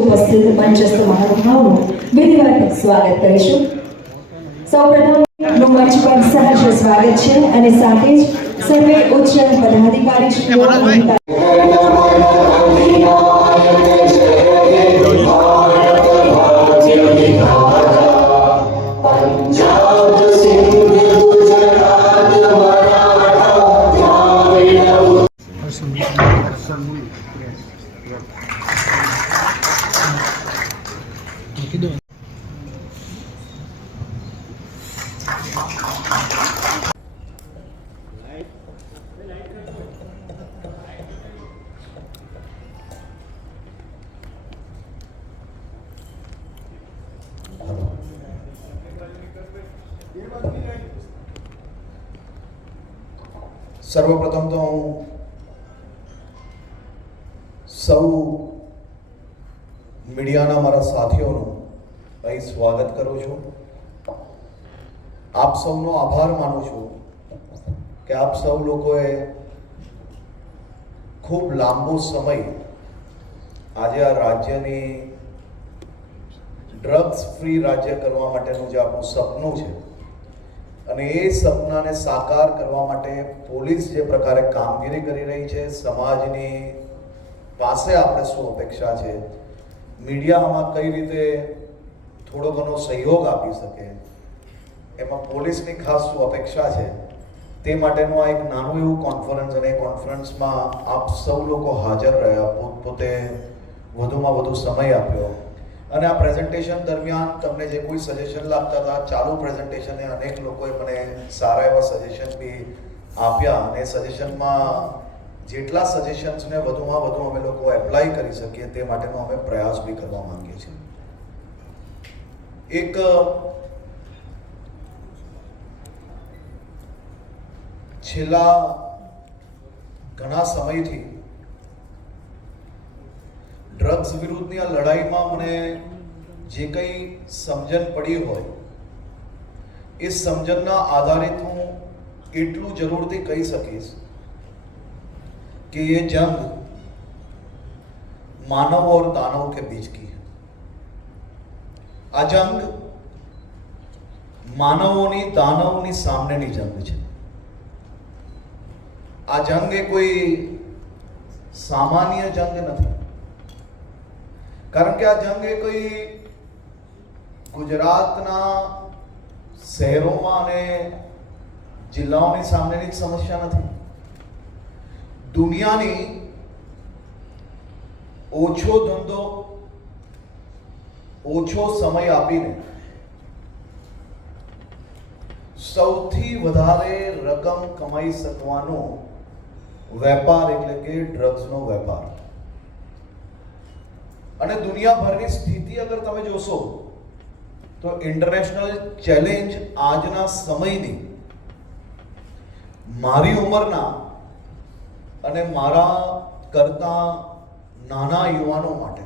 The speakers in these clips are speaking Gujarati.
ઉપસ્થિત મંચસ્થ મહાનુભાવોનું વિધિવત સ્વાગત કરીશું. સૌપ્રથમનું મંચ પર સહજ સ્વાગત છે અને સાથે જ સર્વે ઉચ્ચ પદાધિકારીશ્રીઓ સર્વપ્રથમ તો હું સૌ મીડિયાના મારા સાથીઓનું અહીં સ્વાગત કરું છું. આપ સૌનો આભાર માનું છું કે આપ સૌ લોકોએ ખૂબ લાંબો સમય આજે આ રાજ્યની ડ્રગ્સ ફ્રી રાજ્ય કરવા માટેનું જે આપણું સપનું છે અને એ સપનાને સાકાર કરવા માટે પોલીસ જે પ્રકારે કામગીરી કરી રહી છે, સમાજની પાસે આપણે શું અપેક્ષા છે મીડિયા આમાં કઈ રીતે થોડો ઘણો સહયોગ આપી શકે, એમાં પોલીસની ખાસ શું અપેક્ષા છે, તે માટેનું આ એક નાનું એવું કોન્ફરન્સ અને એ કોન્ફરન્સમાં આપ સૌ લોકો હાજર રહ્યા, પોતપોતે વધુમાં વધુ સમય આપ્યો. અને આ પ્રેઝન્ટેશન દરમિયાન તમને જે કોઈ સજેશન લાગતા હતા, ચાલુ પ્રેઝન્ટેશને અનેક લોકોએ મને સારા એવા સજેશન બી આપ્યા અને સજેશનમાં જેટલા સજેશન્સને વધુમાં વધુ અમે લોકો એપ્લાય કરી શકીએ તે માટેનો અમે પ્રયાસ બી કરવા માંગીએ છીએ. એક, છેલ્લા ઘણા સમયથી ડ્રગ્સ વિરુદ્ધની આ લડાઈમાં મને જે કંઈ સમજણ પડી હોય એ સમજણના આધારિત હું એટલું જરૂરથી કહી શકીશ कि ये जंग मानव और दानव के बीच की है આ જંગ માનવોની દાનવની સામેની જંગ છે આ જંગ એ કોઈ સામાન્ય જંગ નથી કારણ કે આ જંગ એ કોઈ ગુજરાતના શહેરોમાં અને જિલ્લાઓની સામેની સમસ્યા નથી. દુનિયાની ઓછો ધંધો, ઓછો સમય આપીને સૌથી વધારે રકમ કમાઈ શકવાનો વેપાર એટલે કે ડ્રગ્સનો વેપાર. અને દુનિયાભરની સ્થિતિ અગર તમે જોશો, તો ઇન્ટરનેશનલ ચેલેન્જ આજના સમયની મારી ઉંમરના અને મારા કરતા નાના યુવાનો માટે.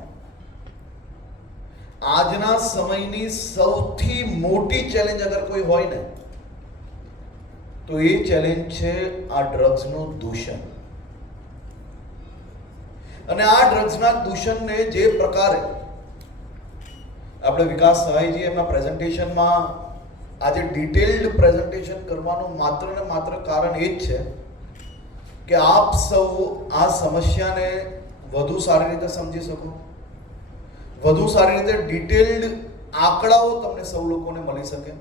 આજના સમયની સૌથી મોટી ચેલેન્જ અગર કોઈ હોય ને, તો એ ચેલેન્જ છે આ ડ્રગ્સનું દૂષણ. અને આ ડ્રગ્સના દૂષણને જે પ્રકારે આપણે વિકાસ સહાયજી એમના પ્રેઝન્ટેશનમાં આજે ડિટેલ્ડ પ્રેઝન્ટેશન કરવાનું માત્ર ને માત્ર કારણ એ જ છે કે આપ સૌ આ સમસ્યાને વધુ સારી રીતે સમજી શકો. વધુ સારી રીતે ડિટેલ્ડ આંકડાઓ તમને સૌ લોકોને મળી શકે.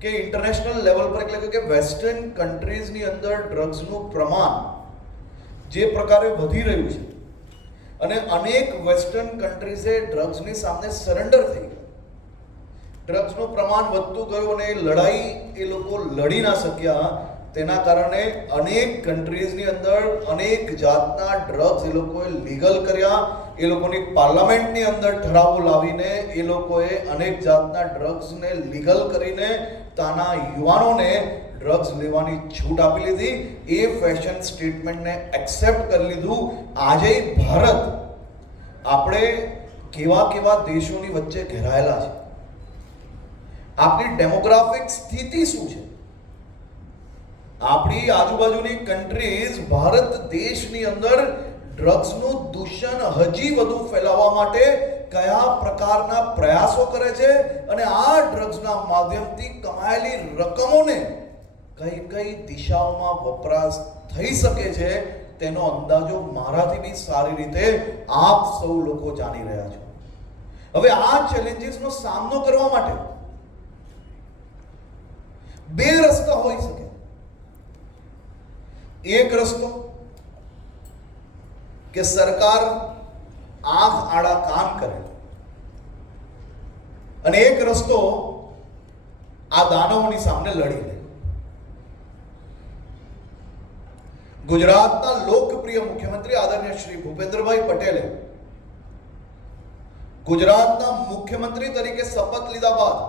કે ઇન્ટરનેશનલ લેવલ પર એટલે કે વેસ્ટર્ન કન્ટ્રીઝની અંદર ડ્રગ્સનું પ્રમાણ જે પ્રકારે વધી રહ્યું છે. અને અનેક વેસ્ટર્ન કન્ટ્રીઝે ડ્રગ્સની સામે સરેન્ડર થઈ ગયા. ડ્રગ્સનું પ્રમાણ વધતું ગયું અને લડાઈ એ લોકો લડી ના શક્યા. તેના કારણે અનેક કન્ટ્રીઝની અંદર અનેક જાતના ડ્રગ્સ એ લોકોએ લીગલ કર્યા. એ લોકોની પાર્લામેન્ટની અંદર ઠરાવો લાવીને એ લોકોએ અનેક જાતના ડ્રગ્સને લીગલ કરીને તાના યુવાનોને ડ્રગ્સ લેવાની છૂટ આપી લીધી. એ ફેશન સ્ટેટમેન્ટને એક્સેપ્ટ કરી લીધું. આજે ભારત આપણે કેવા કેવા દેશોની વચ્ચે ઘેરાયેલા છે. આપણી ડેમોગ્રાફિક સ્થિતિ શું છે? આપણી આજુબાજુની કન્ટ્રીઝ ભારત દેશની અંદર ડ્રગ્સનું દૂષણ હજી વધુ ફેલાવવા માટે કયા પ્રકારના પ્રયાસો કરે છે? અને આ ડ્રગ્સના માધ્યમથી કમાયેલી રકમોને કઈ કઈ દિશાઓમાં વપરાશ થઈ શકે છે તેનો અંદાજો મારાથી બી સારી રીતે આપ સૌ લોકો જાણી રહ્યા છો. હવે આ ચેલેન્જીસનો સામનો કરવા માટે બે રસ્તા હોઈ શકે. એક રસ્તો કે સરકાર આંખ આડા કાન કરે અને એક રસ્તો આ દાનવોની સામે લડી લે. ગુજરાતના લોકપ્રિય મુખ્યમંત્રી આદરણીય શ્રી ભૂપેન્દ્રભાઈ પટેલે ગુજરાતના મુખ્યમંત્રી તરીકે શપથ લીધા બાદ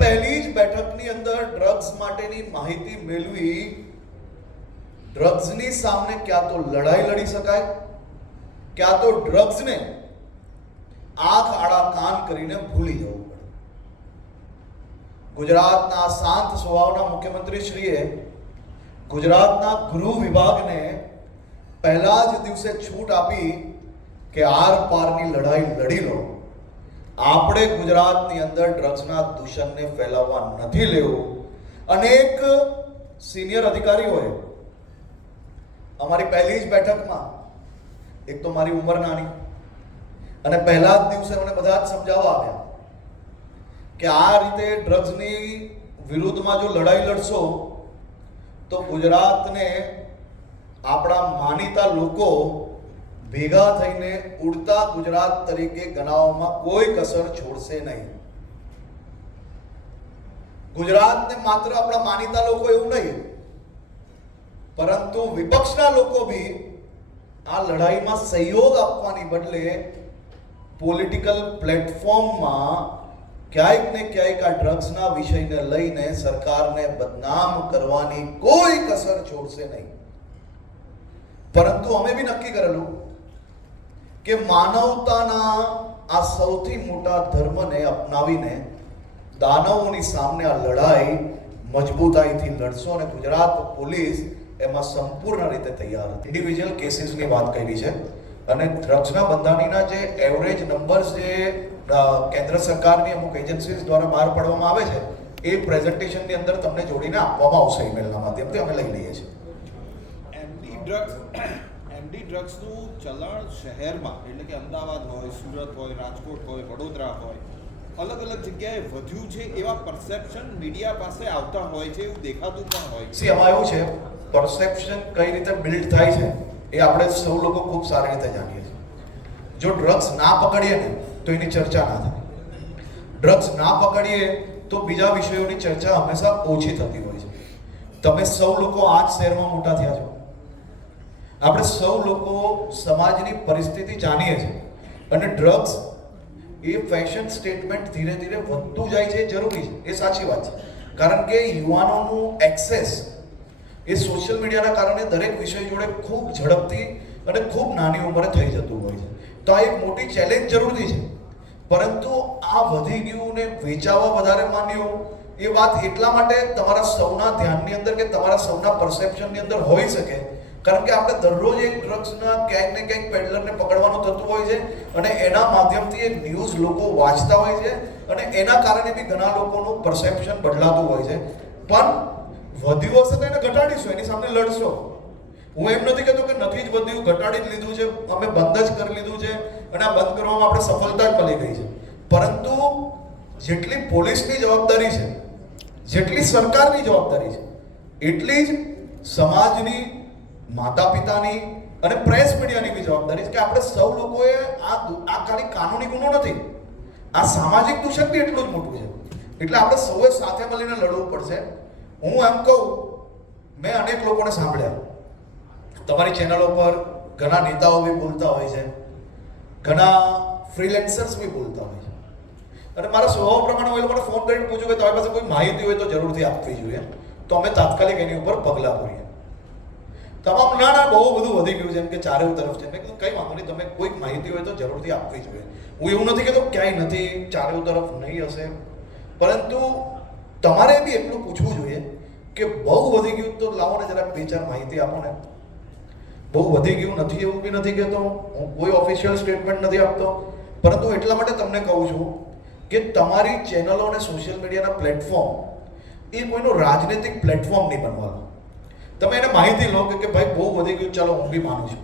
પહેલી જ બેઠકની અંદર ડ્રગ્સ માટેની માહિતી મેળવી. ડ્રગ્સની સામે ક્યાં તો લડાઈ લડી શકાય, ક્યાં તો ડ્રગ્સને આંખ આડા કાન કરીને ભૂલી જવું પડે. ગુજરાતના શાંત સ્વભાવના મુખ્યમંત્રી શ્રીએ ગુજરાતના ગૃહ વિભાગને પહેલા જ દિવસે છૂટ આપી કે આર પારની લડાઈ લડી લો. આપણે ગુજરાતની અંદર ડ્રગ્સના દૂષણને ફેલાવવા નથી લેવું. અનેક સિનિયર અધિકારીઓએ અમારી પહેલી જ બેઠકમાં, એક તો મારી ઉંમર નાની, અને પહેલા જ દિવસે મને બધા જ સમજાવવા આવ્યા કે આ રીતે ડ્રગ્સની વિરુદ્ધમાં જો લડાઈ લડશો તો ગુજરાતને આપણા માનીતા લોકો ભેગા થઈને ઉડતા ગુજરાત તરીકે ગણાવવામાં કોઈ કસર છોડશે નહીં. ગુજરાતને માત્ર આપણા માનીતા લોકો એવું નહીં, પરંતુ વિપક્ષના લોકો બી આ લડાઈમાં સહયોગ આપવાની બદલે પોલિટિકલ પ્લેટફોર્મમાં ક્યાંક ને ક્યાંક આ ડ્રગ્સના વિષયને લઈને સરકારને બદનામ કરવાની કોઈ કસર છોડશે નહીં. પરંતુ અમે બી નક્કી કરેલું કે માનવતાના આ સૌથી મોટા ધર્મને અપનાવીને દાનવોની સામે આ લડાઈ મજબૂતાઈથી લડશો અને ગુજરાત પોલીસ એમાં સંપૂર્ણ રીતે તૈયાર હતી. ઇન્ડિવિજ્યુઅલ કેસીસની વાત કરી છે. અને ડ્રગ્સના બંધાણીના જે એવરેજ નંબર્સ જે કેન્દ્ર સરકારની અમુક એજન્સીઝ દ્વારા બહાર પાડવામાં આવે છે એ પ્રેઝન્ટેશનની અંદર તમને જોડીને આપવામાં આવશે ઈમેલના માધ્યમથી અમે લઈ લઈએ છીએ. એમડી ડ્રગ્સ એમડી ડ્રગ્સનું ચલણ શહેરમાં એટલે કે અમદાવાદ હોય સુરત હોય રાજકોટ હોય વડોદરા હોય અલગ અલગ જગ્યાએ વધ્યું છે એવા પરસેપ્શન મીડિયા પાસે આવતા હોય છે એવું દેખાતું પણ હોય છે. એમાં એવું છે પરસેપ્શન કઈ રીતે બિલ્ડ થાય છે એ આપણે સૌ લોકો ખૂબ સારી રીતે જાણીએ છીએ. જો ડ્રગ્સ ના પકડીએ ને તો એની ચર્ચા ના થાય. ડ્રગ્સ ના પકડીએ તો બીજા વિષયોની ચર્ચા હંમેશા ઓછી થતી હોય છે. તમે સૌ લોકો આ જ શહેરમાં મોટા થયા છો. આપણે સૌ લોકો સમાજની પરિસ્થિતિ જાણીએ છીએ. અને ડ્રગ્સ એ ફેશન સ્ટેટમેન્ટ ધીરે ધીરે વધતું જાય છે જરૂરી છે, એ સાચી વાત છે. કારણ કે યુવાનોનું એક્સેસ એ સોશિયલ મીડિયાના કારણે દરેક વિષય જોડે ખૂબ ઝડપથી અને ખૂબ નાની ઉંમરે થઈ જતું હોય છે. તો આ એક મોટી ચેલેન્જ જરૂરી છે. પરંતુ આ વધી ગયું ને વેચાવા વધારે માન્યું, એ વાત એટલા માટે તમારા સૌના ધ્યાનની અંદર કે તમારા સૌના પરસેપ્શનની અંદર હોઈ શકે. કારણ કે આપણે દરરોજ એક ડ્રગ્સના ક્યાંક ને ક્યાંક પેડલરને પકડવાનું થતું હોય છે અને એના માધ્યમથી એ ન્યૂઝ લોકો વાંચતા હોય છે અને એના કારણે બી ઘણા લોકોનું પરસેપ્શન બદલાતું હોય છે. પણ વધ્યું હશે તો એને ઘટાડીશું, એની સામે લડશો. હું એમ નથી કહેતો કે નથી જ વધ્યું ઘટાડી જ લીધું છે, અમે બંધ જ કરી લીધું છે અને આ બંધ કરવામાં આપણે સફળતા જ મળી ગઈ છે. પરંતુ જેટલી પોલીસની જવાબદારી છે, જેટલી સરકારની જવાબદારી છે, એટલી જ સમાજની માતા પિતાની અને પ્રેસ મીડિયાની બી જવાબદારી છે કે આપણે સૌ લોકોએ આ આ ખાલી કાનૂની ગુનો નથી, આ સામાજિક દૂષણ બી એટલું જ મોટું છે. એટલે આપણે સૌએ સાથે મળીને લડવું પડશે. હું એમ કહું, મેં અનેક લોકોને સાંભળ્યા. તમારી ચેનલો પર ઘણા નેતાઓ બી બોલતા હોય છે. ઘણા ફ્રીલેન્સર્સ બી બોલતા હોય છે. અને મારા સ્વભાવ પ્રમાણે હું એ લોકોને ફોન કરીને પૂછું કે તમારી પાસે કોઈ માહિતી હોય તો જરૂરથી આપવી જોઈએ તો અમે તાત્કાલિક એની ઉપર પગલાં ભરીએ. તમામ ના ના, બહુ બધું વધી ગયું છે એમ કે ચારે તરફ છે. મેં કીધું, કઈ વાંધો નહીં, તમે કોઈક માહિતી હોય તો જરૂરથી આપવી જોઈએ. હું એવું નથી કહેતો ક્યાંય નથી ચારે તરફ નહીં હશે. પરંતુ તમારે બી એટલું પૂછવું જોઈએ કે બહુ વધી ગયું તો લાવો ને જરાક બે ચાર માહિતી આપો ને. બહુ વધી ગયું, નથી એવું બી નથી કહેતો હું. કોઈ ઓફિશિયલ સ્ટેટમેન્ટ નથી આપતો. પરંતુ એટલા માટે તમને કહું છું કે તમારી ચેનલો અને સોશિયલ મીડિયાના પ્લેટફોર્મ એ કોઈનું રાજનૈતિક પ્લેટફોર્મ નહીં બનવાનું તમે એને માહિતી લો કે ભાઈ બહુ વધી ગયું, ચાલો હું બી માનું છું.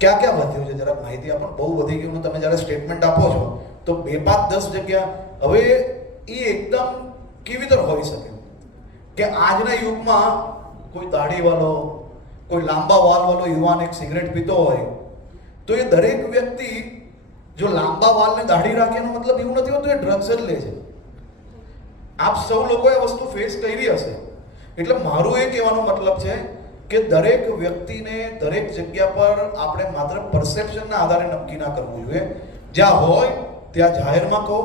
ક્યાં ક્યાં વધ્યું છે? જરા માહિતી આપો બહુ વધી ગયું તમે જ્યારે સ્ટેટમેન્ટ આપો છો, તો બે પાંચ દસ જગ્યા હવે એ એકદમ કેવી રીતે હોઈ શકે? કે આજના યુગમાં કોઈ દાઢીવાળો કોઈ લાંબા વાળવાળો યુવાન એક સિગરેટ પીતો હોય, તો એ દરેક વ્યક્તિ જો લાંબા વાળને દાઢી રાખે મતલબ એવું નથી હોતું, એ ડ્રગ્સ જ લે છે. આપ સૌ લોકોએ વસ્તુ ફેસ કરી હશે. એટલે મારું એ કહેવાનો મતલબ છે કે દરેક વ્યક્તિને દરેક જગ્યા પર આપણે માત્ર પરસેપ્શનના આધારે નક્કી ના કરવું જોઈએ. જ્યાં હોય, ત્યાં જાહેરમાં કહો,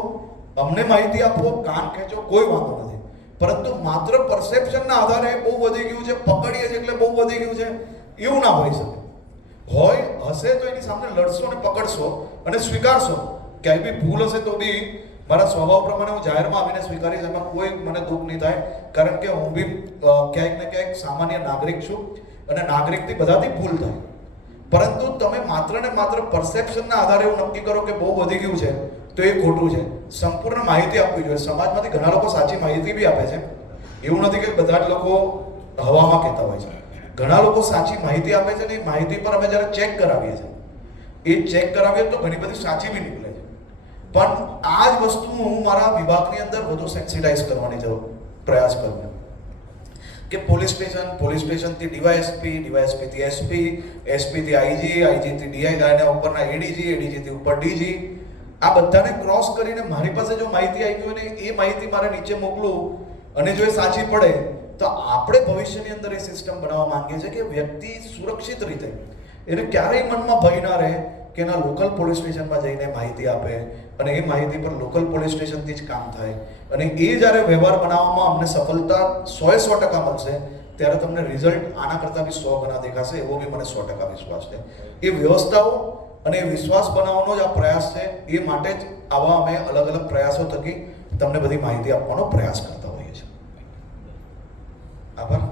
અમને માહિતી આપો, કાન ખેંચો, કોઈ વાંધો નથી. પરંતુ માત્ર પરસેપ્શનના આધારે બહુ વધી ગયું છે, પકડીએ છીએ એટલે બહુ વધી ગયું છે, એવું ના હોઈ શકે. હોય, હશે તો એની સામે લડશો અને પકડશો અને સ્વીકારશો. ક્યાંય બી ભૂલ હશે તો બી મારા સ્વભાવ પ્રમાણે હું જાહેરમાં આવીને સ્વીકારીશ, એમાં કોઈ મને દુઃખ નહીં થાય. કારણ કે હું બી ક્યાંક ને ક્યાંક સામાન્ય નાગરિક છું અને નાગરિકથી બધાથી ભૂલ થાય. પરંતુ તમે માત્ર ને માત્ર પરસેપ્શનના આધારે એવું નક્કી કરો કે બહુ વધી ગયું છે. તો એ ખોટું છે. સંપૂર્ણ માહિતી આપવી જોઈએ. સમાજમાંથી ઘણા લોકો સાચી માહિતી બી આપે છે. એવું નથી કે બધા જ લોકો હવામાં કહેતા હોય છે. ઘણા લોકો સાચી માહિતી આપે છે ને એ માહિતી પર અમે જ્યારે ચેક કરાવીએ છીએ, એ ચેક કરાવીએ તો ઘણી બધી સાચી બી નીકળે છે. પણ આ જ વસ્તુ હું મારા વિભાગની અંદર વધુ સેન્સિટાઇઝ કરવાની જરૂર, પ્રયાસ કરું કે પોલીસ સ્ટેશન, પોલીસ સ્ટેશનથી ડીવાયએસપી, ડીવાયએસપીથી એસપી, એસપીથી આઈજી, આઈજીથી ડીઆઈ દાયના ઉપરના એડીજી, એડીજીથી ઉપર ડીજી આ બધાને ક્રોસ કરીને મારી પાસે જો માહિતી આવી હોય ને, એ માહિતી મારે નીચે મોકલું અને જો એ સાચી પડે, તો આપણે ભવિષ્યની અંદર એ સિસ્ટમ બનાવવા માંગીએ છીએ કે વ્યક્તિ સુરક્ષિત રીતે એને ક્યારેય મનમાં ભય ના રહે કે એના લોકલ પોલીસ સ્ટેશનમાં જઈને માહિતી આપે અને એ માહિતી પર લોકલ પોલીસ સ્ટેશનથી જ કામ થાય. અને એ જ્યારે વ્યવહાર બનાવવામાં અમને સફળતા સોએ સો ટકા મળશે, ત્યારે તમને રિઝલ્ટ આના કરતાં બી સો ગણા દેખાશે, એવો બી મને સો ટકા વિશ્વાસ છે. એ વ્યવસ્થાઓ અને વિશ્વાસ બનાવવાનો જ આ પ્રયાસ છે, એ માટે જ આવા અમે અલગ અલગ પ્રયાસો થકી તમને બધી માહિતી આપવાનો પ્રયાસ કરતા હોઈએ છીએ. આભાર.